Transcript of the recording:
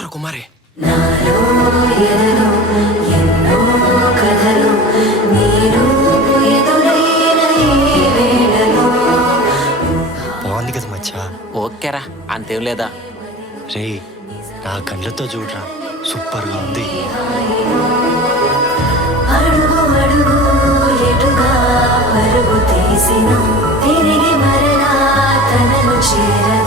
పదర కుమారి. నాలో ఎదలో ఎన్నో కథలు నీరు ఎదురైన ఈ వేళలో. బాగుంది కదా మచ్చా. ఓకేరా, అంతేం లేదా. రే నా కళ్ళతో చూడరా, సూపర్గా ఉంది. అడుగు అడుగు ఎటుగా పరుగు తీసిన తిరిగి మరలా తనను చేర